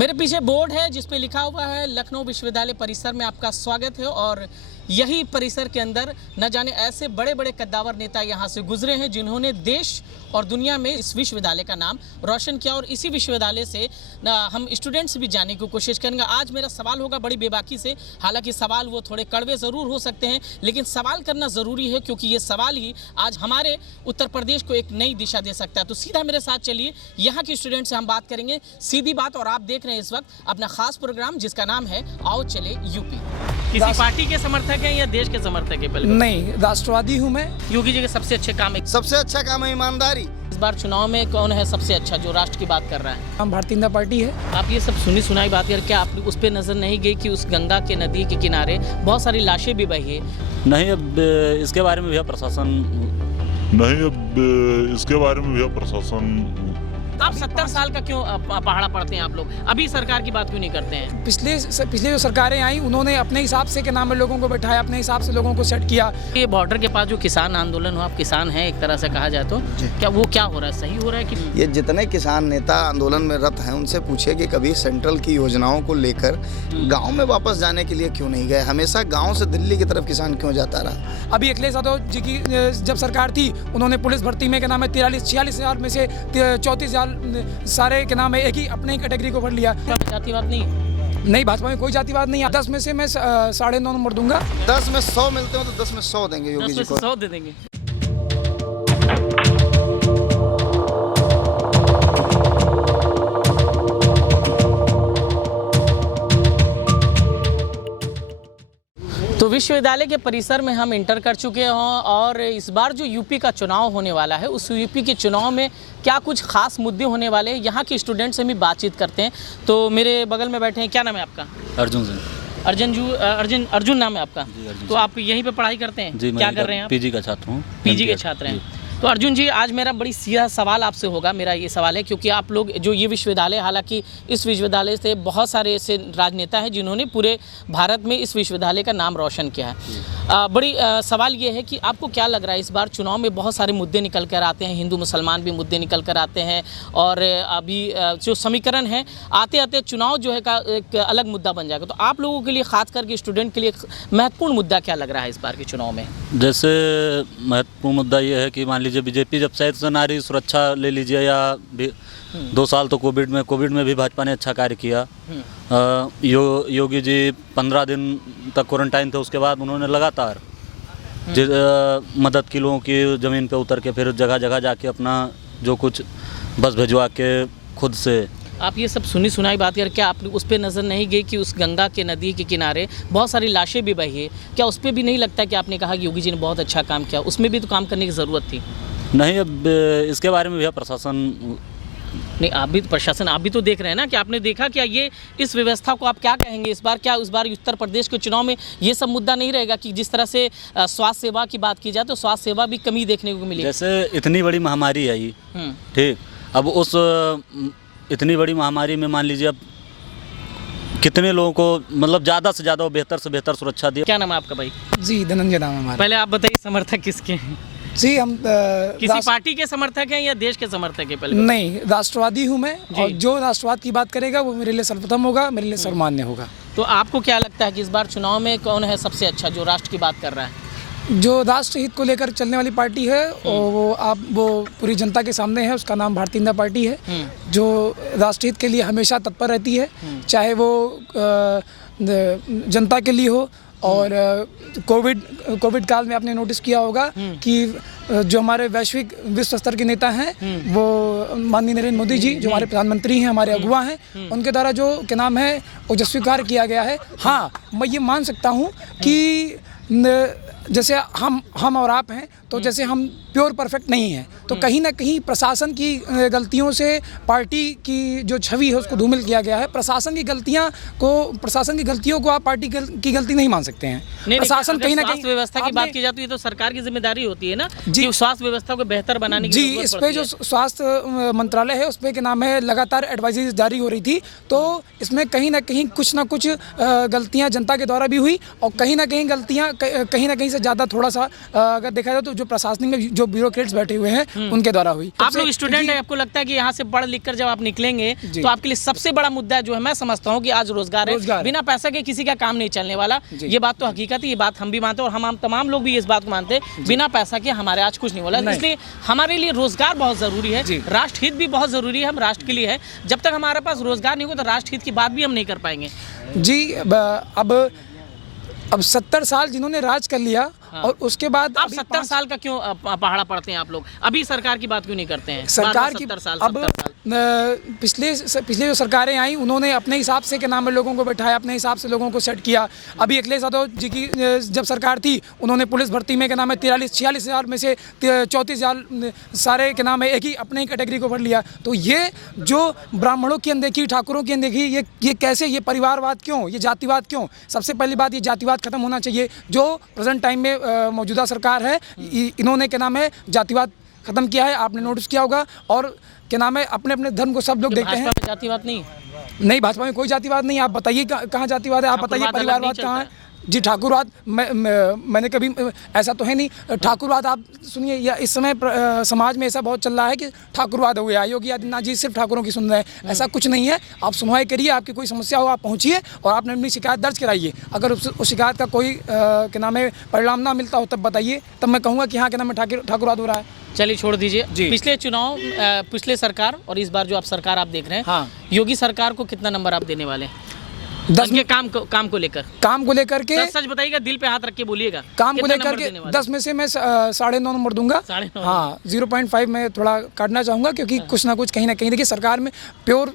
मेरे पीछे बोर्ड है जिस पे लिखा हुआ है लखनऊ विश्वविद्यालय परिसर में आपका स्वागत है। और यही परिसर के अंदर न जाने ऐसे बड़े बड़े कद्दावर नेता यहाँ से गुजरे हैं जिन्होंने देश और दुनिया में इस विश्वविद्यालय का नाम रोशन किया। और इसी विश्वविद्यालय से हम स्टूडेंट्स भी जानने की कोशिश करेंगे। आज मेरा सवाल होगा बड़ी बेबाकी से, हालांकि सवाल वो थोड़े कड़वे ज़रूर हो सकते हैं, लेकिन सवाल करना ज़रूरी है क्योंकि ये सवाल ही आज हमारे उत्तर प्रदेश को एक नई दिशा दे सकता है। तो सीधा मेरे साथ चलिए, यहाँ के स्टूडेंट से हम बात करेंगे सीधी बात। और आप देख रहे हैं इस वक्त अपना खास प्रोग्राम जिसका नाम है आओ चले यूपी। किसी पार्टी के समर्थक हैं या देश के समर्थक हैं? पहले नहीं, राष्ट्रवादी हूँ मैं। योगी जी के सबसे अच्छे काम है, सबसे अच्छा काम है ईमानदारी। इस बार चुनाव में कौन है सबसे अच्छा जो राष्ट्र की बात कर रहा है? हम भारतीय जनता पार्टी है। आप ये सब सुनी सुनाई बात करके आप उस पर नजर नहीं गई कि उस गंगा के नदी के किनारे बहुत सारी लाशें भी बही है? नहीं, अब इसके बारे में भैया प्रशासन आप 70 साल का क्यों पहाड़ा पढ़ते हैं आप लोग? अभी सरकार की बात क्यों नहीं करते हैं? पिछले जो सरकारें आई उन्होंने अपने हिसाब से के नाम में लोगों को बैठाया, अपने हिसाब से लोगों को सेट किया। ये बॉर्डर के पास जो किसान आंदोलन हो, आप किसान हैं एक तरह से कहा जाए तो, क्या वो क्या हो रहा है? सही हो रहा है कि? ये जितने किसान नेता आंदोलन में रत हैं उनसे पूछिए कि कभी सेंट्रल की योजनाओं को लेकर गाँव में वापस जाने के लिए क्यों नहीं गए? हमेशा गाँव से दिल्ली की तरफ किसान क्यों जाता रहा? अभी अखिलेश यादव जी की जब सरकार थी उन्होंने पुलिस भर्ती में के नाम है 43-46 हज़ार में से 34 हज़ार सारे के नाम है एक ही अपने ही कैटेगरी को भर लिया। जातिवाद नहीं, भाजपा में कोई जातिवाद नहीं है। 10 में से मैं 9.5 नंबर दूंगा। 10 में 100 मिलते हो तो 10 में 100 देंगे योगी जी को। 100 दे देंगे। तो विश्वविद्यालय के परिसर में हम इंटर कर चुके हैं और इस बार जो यूपी का चुनाव होने वाला है उस यूपी के चुनाव में क्या कुछ खास मुद्दे होने वाले हैं, यहाँ के स्टूडेंट से भी बातचीत करते हैं। तो मेरे बगल में बैठे हैं, क्या नाम है आपका? अर्जुन नाम है आपका? तो आप यहीं पे पढ़ाई करते हैं? जी, क्या कर रहे हैं आप? पीजी का छात्र हूँ। पीजी के छात्र हैं। तो अर्जुन जी, आज मेरा बड़ी सीधा सवाल आपसे होगा। मेरा ये सवाल है क्योंकि आप लोग जो ये विश्वविद्यालय, हालांकि इस विश्वविद्यालय से बहुत सारे ऐसे राजनेता हैं जिन्होंने पूरे भारत में इस विश्वविद्यालय का नाम रोशन किया है। सवाल ये है कि आपको क्या लग रहा है इस बार चुनाव में बहुत सारे मुद्दे निकल कर आते हैं, हिंदू मुसलमान भी मुद्दे निकल कर आते हैं और अभी जो समीकरण है आते आते चुनाव जो है का एक अलग मुद्दा बन जाएगा। तो आप लोगों के लिए, खास करके स्टूडेंट के लिए महत्वपूर्ण मुद्दा क्या लग रहा है इस बार के चुनाव में? जैसे महत्वपूर्ण मुद्दा ये है कि मान लीजिए बीजेपी जब से नारी सुरक्षा ले लीजिए या 2 साल तो कोविड में भी भाजपा ने अच्छा कार्य किया। योगी जी 15 दिन तक क्वारंटाइन थे, उसके बाद उन्होंने लगातार मदद की, लोगों की ज़मीन पे उतर के फिर जगह जगह जाके अपना जो कुछ बस भिजवा के खुद से। आप ये सब सुनी सुनाई बात करके आप उस पर नज़र नहीं गई कि उस गंगा के नदी के किनारे बहुत सारी लाशें भी बही है? क्या उस पर भी नहीं लगता कि आपने कहा कि योगी जी ने बहुत अच्छा काम किया, उसमें भी तो काम करने की ज़रूरत थी? नहीं, अब इसके बारे में भैया प्रशासन नहीं, आप भी प्रशासन, आप भी तो देख रहे हैं ना कि आपने देखा क्या ये इस व्यवस्था को आप क्या कहेंगे इस बार? क्या इस बार उत्तर प्रदेश के चुनाव में ये सब मुद्दा नहीं रहेगा कि जिस तरह से स्वास्थ्य सेवा की बात की जाए तो स्वास्थ्य सेवा भी कमी देखने को मिली? जैसे इतनी बड़ी महामारी आई, ठीक, अब उस इतनी बड़ी महामारी में मान लीजिए अब कितने लोगों को मतलब ज़्यादा से ज़्यादा बेहतर से बेहतर सुरक्षा दिया। क्या नाम है आपका भाई? जी, धनंजय नाम है हमारा। पहले आप बताइए, समर्थक किसके हैं? जी, हम किसी पार्टी के समर्थक हैं या देश के समर्थक हैं? पहले नहीं, राष्ट्रवादी हूँ मैं। और जो राष्ट्रवाद की बात करेगा वो मेरे लिए सर्वप्रथम होगा, मेरे लिए सर्वमान्य होगा। तो आपको क्या लगता है कि इस बार चुनाव में कौन है सबसे अच्छा जो राष्ट्र की बात कर रहा है? जो राष्ट्रहित को लेकर चलने वाली पार्टी है और वो पूरी जनता के सामने है, उसका नाम भारतीय जनता पार्टी है, जो राष्ट्रहित के लिए हमेशा तत्पर रहती है, चाहे वो जनता के लिए हो। और कोविड काल में आपने नोटिस किया होगा कि जो हमारे विश्व स्तर के नेता हैं वो माननीय नरेंद्र मोदी जी, जो हमारे प्रधानमंत्री हैं, हमारे अगुवा हैं, उनके द्वारा जो क्या नाम है ओजस्वी कार्य किया गया है। हाँ, मैं ये मान सकता हूँ कि जैसे हम और आप हैं, तो जैसे हम प्योर परफेक्ट नहीं हैं, तो कहीं ना कहीं प्रशासन की गलतियों से पार्टी की जो छवि है उसको धूमिल किया गया है। प्रशासन की गलतियों को आप पार्टी की गलती नहीं मान सकते हैं। प्रशासन कहीं ना कहीं, व्यवस्था की बात की जाती है तो सरकार की जिम्मेदारी होती है ना कि स्वास्थ्य व्यवस्था को बेहतर बनाने की। जी, इस पे जो स्वास्थ्य मंत्रालय है उस पे के नाम है लगातार एडवाइजरी जारी हो रही थी, तो इसमें कहीं ना कहीं कुछ ना कुछ गलतियाँ जनता के द्वारा भी हुई और कहीं ना कहीं गलतियाँ कहीं से ज़्यादा थोड़ा सा अगर देखा जाए तो जो प्रशासनिक में जो ब्यूरोक्रेट्स बैठे हुए हैं उनके द्वारा हुई। आप लोग स्टूडेंट हैं, आपको लगता है कि यहाँ से पढ़ लिख कर जब आप निकलेंगे तो आपके लिए सबसे बड़ा मुद्दा जो है मैं समझता हूँ कि आज रोजगार है। बिना पैसा के किसी का काम नहीं चलने वाला। ये बात तो हकीकत है, ये बात हम भी मानते हैं और हम तमाम लोग भी इस बात को मानते हैं। बिना पैसा के हमारे आज कुछ नहीं बोला, इसलिए हमारे लिए रोजगार बहुत जरूरी है, राष्ट्र हित भी बहुत जरूरी है। हम राष्ट्र के लिए है, जब तक हमारे पास रोजगार नहीं होगा तो राष्ट्र हित की बात भी हम नहीं कर पाएंगे। जी अब 70 साल जिन्होंने राज कर लिया और उसके बाद आप 70 साल का क्यों पहाड़ा पढ़ते हैं आप लोग? अभी सरकार की बात क्यों नहीं करते हैं? सरकार की 70 साल, अब 70 साल। पिछले जो सरकारें आई उन्होंने अपने हिसाब से के नाम में लोगों को बैठाया, अपने हिसाब से लोगों को सेट किया। अभी अखिलेश यादव जी की जब सरकार थी उन्होंने पुलिस भर्ती में के नाम है 46 हज़ार में से 34,000 सारे के नाम है एक ही अपने ही कैटेगरी को भर लिया। तो ये जो ब्राह्मणों की अनदेखी, ठाकुरों की अनदेखी, ये कैसे, ये परिवारवाद क्यों, ये जातिवाद क्यों? सबसे पहली बात ये जातिवाद खत्म होना चाहिए। जो प्रेजेंट टाइम में मौजूदा सरकार है इन्होंने क्या नाम है जातिवाद खत्म किया है, आपने नोटिस किया होगा। और क्या नाम है अपने अपने धर्म को सब लोग देखते हैं। जातिवाद नहीं, भाजपा में कोई जातिवाद नहीं। आप बताइए कहाँ जातिवाद है? आप बताइए परिवारवाद कहाँ है? जी ठाकुरवाद मैंने कभी ऐसा तो है नहीं। ठाकुरवाद आप सुनिए, या इस समय समाज में ऐसा बहुत चल रहा है कि ठाकुरवाद हो गया, योगी आदित्यनाथ जी सिर्फ ठाकुरों की सुन रहे हैं। ऐसा कुछ नहीं है। आप सुनवाई करिए, आपकी कोई समस्या हो आप पहुंचिए और आपने अपनी शिकायत दर्ज कराइए। अगर उस शिकायत का कोई क्या नाम है परिणाम ना मिलता हो तब बताइए, तब मैं कहूँगा कि हाँ क्या नाम है ठाकुरवाद हो रहा है। चलिए छोड़ दीजिए। पिछले चुनाव, पिछले सरकार और इस बार जो आप सरकार आप देख रहे हैं, हाँ, योगी सरकार को कितना नंबर आप देने वाले हैं? 10 के काम को लेकर के सच सच बताइएगा, दिल पे हाथ रख के बोलिएगा। काम को लेकर के 10 में से मैं 9.5 नंबर दूंगा। 9.5 हाँ, 0.5 मैं थोड़ा काटना चाहूँगा क्योंकि कुछ ना कुछ कहीं ना कहीं देखिए सरकार में प्योर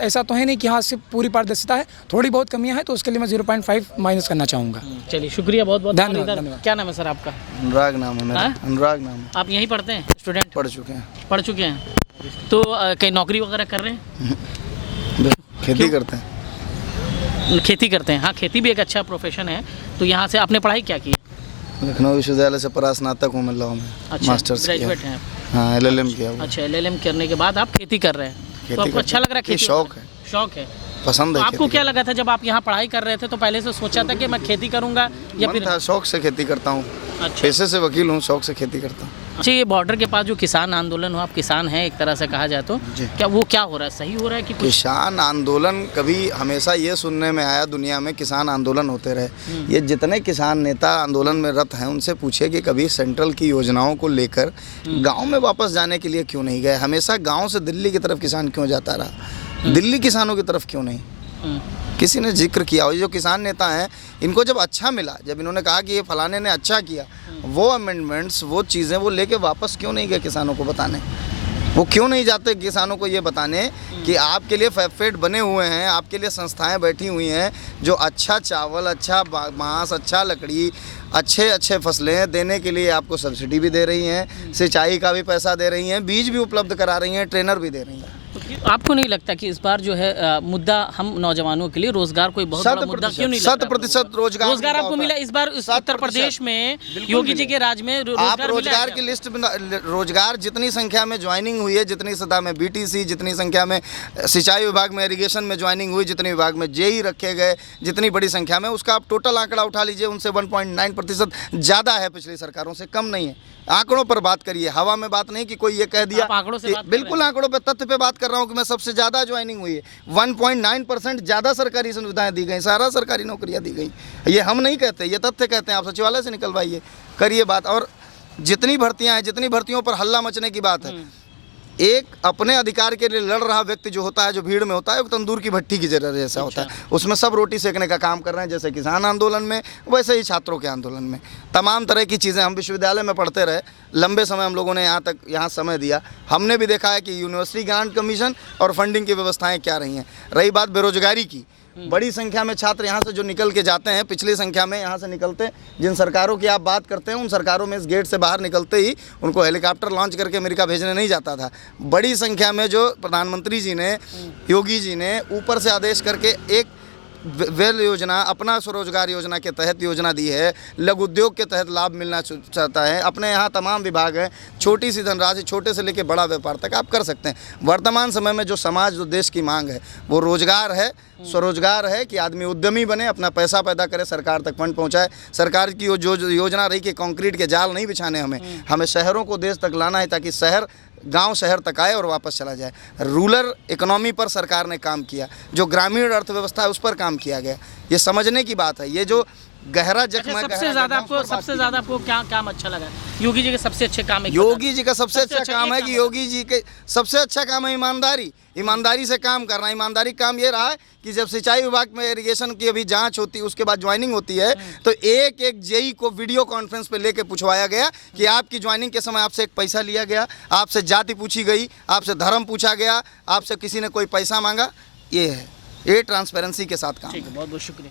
ऐसा तो है नहीं कि हाँ सिर्फ पूरी पारदर्शिता है, थोड़ी बहुत कमियाँ हैं, तो उसके लिए मैं 0.5 माइनस करना चाहूँगा। चलिए शुक्रिया, बहुत बहुत धन्यवाद। क्या नाम है सर आपका? अनुराग नाम है मेरा। अनुराग नाम है। आप यहीं पढ़ते हैं? स्टूडेंट पढ़ चुके हैं। पढ़ चुके हैं तो कहीं नौकरी वगैरह कर रहे हैं? खेती करते हैं। खेती करते हैं। हाँ, खेती भी एक अच्छा प्रोफेशन है। तो यहाँ से आपने पढ़ाई क्या की? लखनऊ विश्वविद्यालय से परास्नातक हूँ मैं, लॉ में। अच्छा, मास्टर्स ग्रेजुएट हैं? हाँ, LLM किया हुआ। अच्छा, LLM करने के बाद आप खेती कर रहे हैं, तो आपको अच्छा लग रहा है? खेती शौक है। शौक है, पसंद तो है। आपको क्या लगा था जब आप यहाँ पढ़ाई कर रहे थे? तो पहले से सोचा था कि मैं खेती करूँगा या फिर? शौक से खेती करता हूँ। अच्छा, पैसे से वकील हूँ, शौक से खेती करता हूँ। अच्छा, ये बॉर्डर के पास जो किसान आंदोलन हो, आप किसान हैं एक तरह से कहा जाए तो, क्या वो क्या हो रहा है? सही हो रहा है कि कुछ? किसान आंदोलन कभी हमेशा ये सुनने में आया दुनिया में किसान आंदोलन होते रहे। ये जितने किसान नेता आंदोलन में रत हैं उनसे पूछिए कि कभी सेंट्रल की योजनाओं को लेकर गांव में वापस जाने के लिए क्यों नहीं गए? हमेशा गांव से दिल्ली की तरफ किसान क्यों जाता रहा? दिल्ली किसानों की तरफ क्यों नहीं किसी ने जिक्र किया? और जो किसान नेता हैं इनको जब अच्छा मिला, जब इन्होंने कहा कि ये फलाने ने अच्छा किया, वो अमेंडमेंट्स, वो चीज़ें वो लेके वापस क्यों नहीं गए किसानों को बताने? वो क्यों नहीं जाते किसानों को ये बताने कि आपके लिए फैफेट बने हुए हैं, आपके लिए संस्थाएं बैठी हुई हैं जो अच्छा चावल, अच्छा मांस, अच्छा लकड़ी, अच्छे फसलें देने के लिए आपको सब्सिडी भी दे रही हैं, सिंचाई का भी पैसा दे रही हैं, बीज भी उपलब्ध करा रही हैं, ट्रेनर भी दे रही हैं। आपको नहीं लगता कि इस बार जो है मुद्दा हम नौजवानों के लिए रोजगार कोई बहुत बड़ा मुद्दा क्यों नहीं लगता? 100% रोजगार आपको मिला इस बार उत्तर प्रदेश में योगी जी के राज में? आप रोजगार की लिस्ट में रोजगार जितनी संख्या में ज्वाइनिंग हुई है, जितनी संख्या में BTC, जितनी संख्या में सिंचाई विभाग में इरिगेशन में ज्वाइनिंग हुई, जितने विभाग में JE रखे गए, जितनी बड़ी संख्या में, उसका आप टोटल आंकड़ा उठा लीजिए, उनसे 1.9% ज़्यादा है, पिछली सरकारों से कम नहीं है। आंकड़ों पर बात करिए, हवा में बात नहीं कि कोई ये कह दिया। आंकड़ों से बात बिल्कुल आंकड़ों पे, तथ्य पे बात कर रहा हूँ कि मैं सबसे ज़्यादा ज्वाइनिंग हुई है। 1.9% ज़्यादा सरकारी सुविधाएं दी गई, सारा सरकारी नौकरियां दी गई। ये हम नहीं कहते, ये तथ्य कहते हैं। आप सचिवालय से निकलवाइए, करिए बात। और जितनी भर्तियां हैं, जितनी भर्तियों पर हल्ला मचने की बात है, एक अपने अधिकार के लिए लड़ रहा व्यक्ति जो होता है, जो भीड़ में होता है, एक तंदूर की भट्टी की जगह जैसा होता है, उसमें सब रोटी सेकने का काम कर रहे हैं। जैसे किसान आंदोलन में, वैसे ही छात्रों के आंदोलन में तमाम तरह की चीज़ें। हम विश्वविद्यालय में पढ़ते रहे, लंबे समय हम लोगों ने यहाँ समय दिया, हमने भी देखा है कि यूनिवर्सिटी ग्रांट कमीशन और फंडिंग की व्यवस्थाएँ क्या रही हैं। रही बात बेरोजगारी की, बड़ी संख्या में छात्र यहाँ से जो निकल के जाते हैं, पिछली संख्या में यहाँ से निकलते, जिन सरकारों की आप बात करते हैं, उन सरकारों में इस गेट से बाहर निकलते ही उनको हेलीकॉप्टर लॉन्च करके अमेरिका भेजने नहीं जाता था। बड़ी संख्या में जो प्रधानमंत्री जी ने, योगी जी ने ऊपर से आदेश करके एक वेल योजना, अपना स्वरोजगार योजना के तहत योजना दी है, लघु उद्योग के तहत लाभ मिलना चाहता है। अपने यहाँ तमाम विभाग हैं, छोटी सी धनराशि, छोटे से लेकर बड़ा व्यापार तक आप कर सकते हैं। वर्तमान समय में जो समाज, जो देश की मांग है वो रोजगार है, स्वरोजगार है कि आदमी उद्यमी बने, अपना पैसा पैदा करे, सरकार तक फंड पहुंचाए। सरकार की जो योजना रही कि कंक्रीट के जाल नहीं बिछाने, हमें शहरों को देश तक लाना है ताकि शहर गांव शहर तक आए और वापस चला जाए। रूरल इकोनॉमी पर सरकार ने काम किया, जो ग्रामीण अर्थव्यवस्था है उस पर काम किया गया। ये समझने की बात है। ये जो गहरा जख्म है, सबसे ज्यादा आपको क्या काम अच्छा लगा योगी जी के? सबसे अच्छे काम योगी जी का सबसे अच्छा काम है कि योगी जी के सबसे अच्छा काम है ईमानदारी से काम करना। ईमानदारी काम ये रहा है कि जब सिंचाई विभाग में इरिगेशन की अभी जांच होती है, उसके बाद ज्वाइनिंग होती है, तो एक एक जेई को वीडियो कॉन्फ्रेंस पे लेके पूछवाया गया कि आपकी ज्वाइनिंग के समय आपसे एक पैसा लिया गया, आपसे जाति पूछी गई, आपसे धर्म पूछा गया, आपसे किसी ने कोई पैसा मांगा। ये है, ये ट्रांसपेरेंसी के साथ काम। ठीक है, बहुत बहुत शुक्रिया।